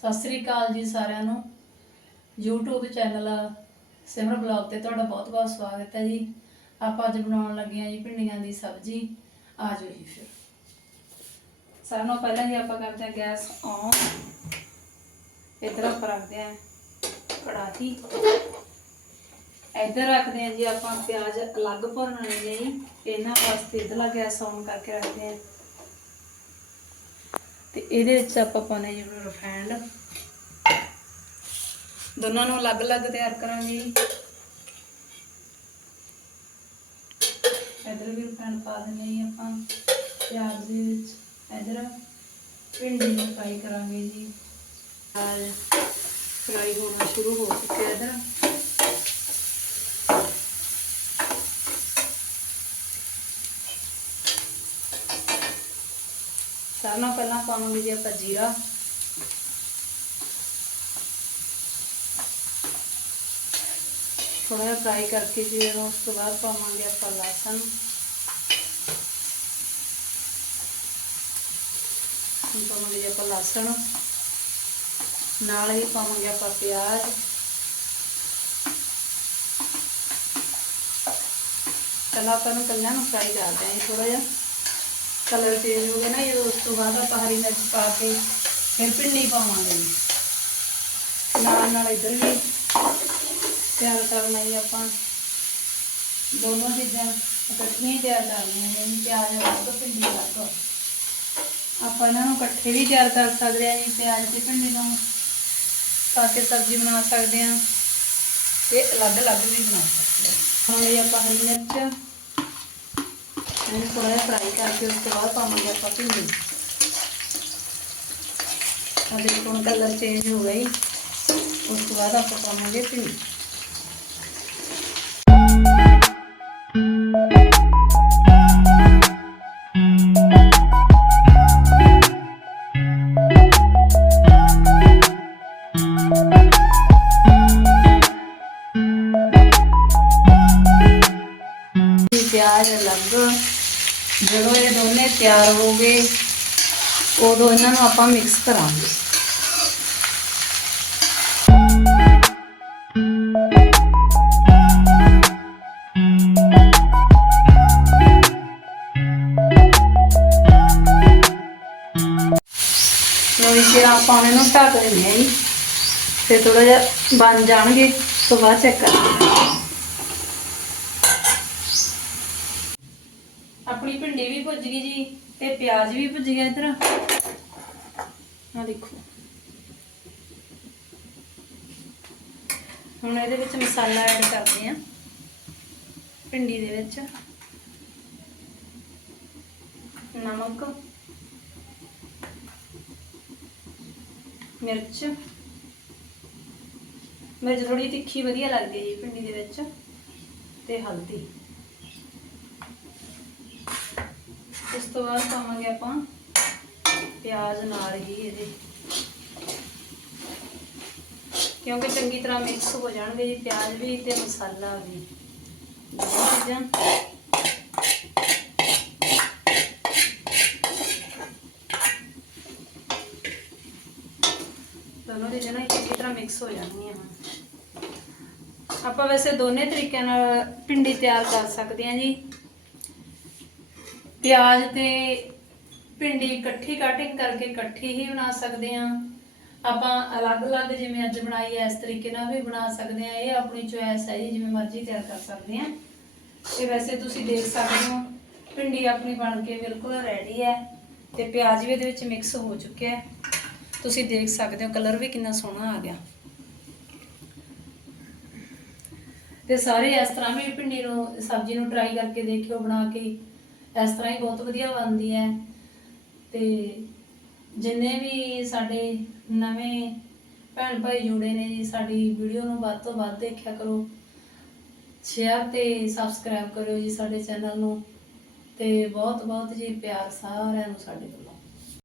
ਸਤਿ ਸ੍ਰੀ ਅਕਾਲ ਜੀ ਸਾਰਿਆਂ ਨੂੰ। YouTube ਚੈਨਲ ਸਿਮਰ ਬਲੌਗ ਤੇ ਤੁਹਾਡਾ ਬਹੁਤ-ਬਹੁਤ ਸਵਾਗਤ ਹੈ ਜੀ। ਆਪਾਂ ਅੱਜ ਬਣਾਉਣ ਲੱਗੇ ਹਾਂ ਜੀ ਭਿੰਡੀਆਂ ਦੀ ਸਬਜ਼ੀ। ਆ ਜਾਓ ਜੀ ਫਿਰ। ਸਾਰਿਆਂ ਨੂੰ ਪਹਿਲਾਂ ਜੀ ਆਪਾਂ ਕਰਦੇ ਹਾਂ ਗੈਸ ਔਨ। ਇੱਧਰ ਆਪਾਂ ਰੱਖਦੇ ਹਾਂ ਕੜਾਹੀ। ਇੱਧਰ ਰੱਖਦੇ ਹਾਂ ਜੀ ਆਪਾਂ ਪਿਆਜ਼ ਅਲੱਗ ਭੁੰਨਣੇ ਨੇ ਜੀ। ਇਹਨਾਂ ਵਾਸਤੇ ਇੱਧਰਲਾ ਗੈਸ ਔਨ ਕਰਕੇ ਰੱਖਦੇ ਹਾਂ। ਇਹਦੇ ਵਿੱਚ ਆਪਾਂ ਪਾਉਣੇ ਜੀ ਰਿਫਾਈਂਡ ਦੋਨਾਂ ਨੂੰ ਅਲੱਗ-ਅਲੱਗ ਤਿਆਰ ਕਰਾਂਗੇ ਜੀ। ਇਧਰ ਵੀ ਰਿਫਾਈਂਡ ਪਾ ਦਿੰਦੇ ਜੀ ਆਪਾਂ। ਪਿਆਜ਼ ਦੇ ਵਿੱਚ ਇਧਰ ਭਿੰਡੀ ਨੂੰ ਫਰਾਈ ਕਰਾਂਗੇ ਜੀ। ਪਿਆਜ਼ ਫਰਾਈ ਹੋਣਾ ਸ਼ੁਰੂ ਹੋ ਚੁੱਕਿਆ ਇਧਰ। ਸਾਰਿਆਂ ਨਾਲੋਂ ਪਹਿਲਾਂ ਪਾਵਾਂਗੇ ਜੀ ਆਪਾਂ ਜੀਰਾ। ਥੋੜਾ ਜਿਹਾ ਫਰਾਈ ਕਰਕੇ ਜੀ ਇਹਨੂੰ ਉਸ ਤੋਂ ਬਾਅਦ ਪਾਵਾਂਗੇ ਆਪਾਂ ਲਸਣ। ਹੁਣ ਪਾਵਾਂਗੇ ਜੀ ਆਪਾਂ ਲਸਣ। ਨਾਲ ਹੀ ਪਾਵਾਂਗੇ ਆਪਾਂ ਪਿਆਜ਼। ਪਹਿਲਾਂ ਆਪਾਂ ਨੂੰ ਕੱਲਿਆਂ ਨੂੰ ਫਰਾਈ ਕਰਦੇ ਹਾਂ ਥੋੜਾ ਜਿਹਾ। ਕਲਰ ਚੇਂਜ ਹੋ ਗਿਆ ਨਾ, ਇਹ ਉਸ ਤੋਂ ਬਾਅਦ ਆਪਾਂ ਹਰੀ ਮਿਰਚ ਪਾ ਕੇ ਫਿਰ ਭਿੰਡੀ ਪਾਵਾਂਗੇ। ਨਾਲ ਨਾਲ ਇਧਰ ਵੀ ਤਿਆਰ ਕਰਨਾ ਜੀ ਆਪਾਂ। ਦੋਨੋਂ ਚੀਜ਼ਾਂ ਇਕੱਠੀਆਂ ਹੀ ਤਿਆਰ ਕਰਨੀਆਂ ਨੇ ਪਿਆਜ਼ ਅਲੱਗ ਭਿੰਡੀ ਅਲੱਗ ਆਪਾਂ ਇਹਨਾਂ ਨੂੰ ਇਕੱਠੇ ਵੀ ਤਿਆਰ ਕਰ ਸਕਦੇ ਆ ਜੀ, ਪਿਆਜ਼ ਤੇ ਭਿੰਡੀ ਨੂੰ ਪਾ ਕੇ ਸਬਜ਼ੀ ਬਣਾ ਸਕਦੇ ਆ ਤੇ ਅਲੱਗ-ਅਲੱਗ ਵੀ ਬਣਾ ਸਕਦੇ ਆ ਹੁਣ ਇਹ ਆਪਾਂ ਹਰੀ ਮਿਰਚ ਇਹਨੂੰ ਥੋੜਾ ਜਿਹਾ ਫਰਾਈ ਕਰਕੇ ਉਸ ਤੋਂ ਬਾਅਦ ਪਾਵਾਂਗੇ ਆਪਾਂ ਭਿੰਡੀ। ਆ ਦੇਖੋ ਹੁਣ ਕਲਰ ਚੇਂਜ ਹੋ ਗਈ। ਉਸ ਤੋਂ ਬਾਅਦ ਆਪਾਂ ਪਾਵਾਂਗੇ ਭਿੰਡੀ। ਪਿਆਜ਼ ਅਲੱਗ ਜਦੋਂ ਇਹ ਦੋਨੇ ਤਿਆਰ ਹੋ ਗਏ, ਉਦੋਂ ਇਹਨਾਂ ਨੂੰ ਆਪਾਂ ਮਿਕਸ ਕਰਾਂਗੇ। ਲੋ ਜੀ ਆਪਾਂ ਉਹਨਾਂ ਨੂੰ ਢੱਕ ਦਿੰਦੇ ਹਾਂ ਜੀ। ਫਿਰ ਥੋੜਾ ਜਿਹਾ ਬਣ ਜਾਣਗੇ ਤੋਂ ਬਾਅਦ ਚੈੱਕ ਕਰਾਂਗੇ ਆਪਣੀ ਭਿੰਡੀ ਵੀ ਭੁੱਜ ਗਈ ਜੀ, ਤੇ ਪਿਆਜ਼ ਵੀ ਭੁੱਜ ਗਿਆ ਇਧਰ। ਆ ਦੇਖੋ। ਹੁਣ ਇਹਦੇ ਵਿੱਚ ਮਸਾਲਾ ਐਡ ਕਰਦੇ ਆ ਭਿੰਡੀ ਦੇ ਵਿੱਚ। ਨਮਕ, ਮਿਰਚ। ਮਿਰਚ ਥੋੜੀ ਤਿੱਖੀ ਵਧੀਆ ਲੱਗਦੀ ਹੈ ਜੀ ਭਿੰਡੀ ਦੇ ਵਿੱਚ, ਤੇ ਹਲਦੀ। ਤੋਂ ਬਾਅਦ ਪਾਵਾਂਗੇ ਆਪਾਂ ਪਿਆਜ਼ ਨਾਲ ਹੀ ਇਹਦੇ। ਕਿਉਂਕਿ ਚੰਗੀ ਤਰ੍ਹਾਂ ਮਿਕਸ ਹੋ ਜਾਣਗੇ ਜੀ ਪਿਆਜ਼ ਵੀ ਤੇ ਮਸਾਲਾ ਵੀ। ਦੋਨੋਂ ਚੀਜ਼ਾਂ। ਦੋਨੋਂ ਚੀਜ਼ਾਂ ਨਾ ਚੰਗੀ ਤਰ੍ਹਾਂ ਮਿਕਸ ਹੋ ਜਾਣਗੀਆਂ ਹੁਣ। ਆਪਾਂ ਵੈਸੇ ਦੋਨੇ ਤਰੀਕਿਆਂ ਨਾਲ ਭਿੰਡੀ ਤਿਆਰ ਕਰ ਸਕਦੇ ਹਾਂ ਜੀ। ਪਿਆਜ਼ ਤੇ ਭਿੰਡੀ ਇਕੱਠੀ ਕਟਿੰਗ ਕਰਕੇ ਇਕੱਠੀ ਹੀ ਬਣਾ ਸਕਦੇ ਹਾਂ। ਆਪਾਂ ਅਲੱਗ-ਅਲੱਗ ਜਿਵੇਂ ਅੱਜ ਬਣਾਈ ਹੈ, ਇਸ ਤਰੀਕੇ ਨਾਲ ਵੀ ਬਣਾ ਸਕਦੇ ਹਾਂ। ਇਹ ਆਪਣੀ ਚੋਇਸ ਹੈ ਜੀ, ਜਿਵੇਂ ਮਰਜ਼ੀ ਤਿਆਰ ਕਰ ਸਕਦੇ ਹਾਂ। ਤੇ ਵੈਸੇ ਤੁਸੀਂ ਦੇਖ ਸਕਦੇ ਹੋ, ਭਿੰਡੀ ਆਪਣੀ ਬਣ ਕੇ ਬਿਲਕੁਲ ਰੈਡੀ ਹੈ ਤੇ ਪਿਆਜ਼ ਵੀ ਇਹਦੇ ਵਿੱਚ ਮਿਕਸ ਹੋ ਚੁੱਕਿਆ ਹੈ। ਤੁਸੀਂ ਦੇਖ ਸਕਦੇ ਹੋ ਕਲਰ ਵੀ ਕਿੰਨਾ ਸੋਹਣਾ ਆ ਗਿਆ। ਤੇ ਸਾਰੇ ਇਸ ਤਰ੍ਹਾਂ ਵੀ ਭਿੰਡੀ ਨੂੰ, ਸਬਜ਼ੀ ਨੂੰ ਟਰਾਈ ਕਰਕੇ ਦੇਖਿਓ ਬਣਾ ਕੇ। ਇਸ ਤਰ੍ਹਾਂ ਹੀ ਬਹੁਤ ਵਧੀਆ ਬਣਦੀ ਹੈ। ਤੇ ਜਿੰਨੇ ਵੀ ਸਾਡੇ ਨਵੇਂ ਭੈਣ ਭਾਈ ਜੁੜੇ ਨੇ ਜੀ ਸਾਡੀ ਵੀਡੀਓ ਨੂੰ ਵੱਧ ਤੋਂ ਵੱਧ ਦੇਖਿਆ ਕਰੋ। ਸ਼ੇਅਰ ਤੇ ਸਬਸਕ੍ਰਾਈਬ ਕਰਿਓ ਜੀ ਸਾਡੇ ਚੈਨਲ ਨੂੰ। ਤੇ ਬਹੁਤ ਬਹੁਤ ਜੀ ਪਿਆਰ ਸਾਰਿਆਂ ਨੂੰ ਸਾਡੇ ਵੱਲੋਂ।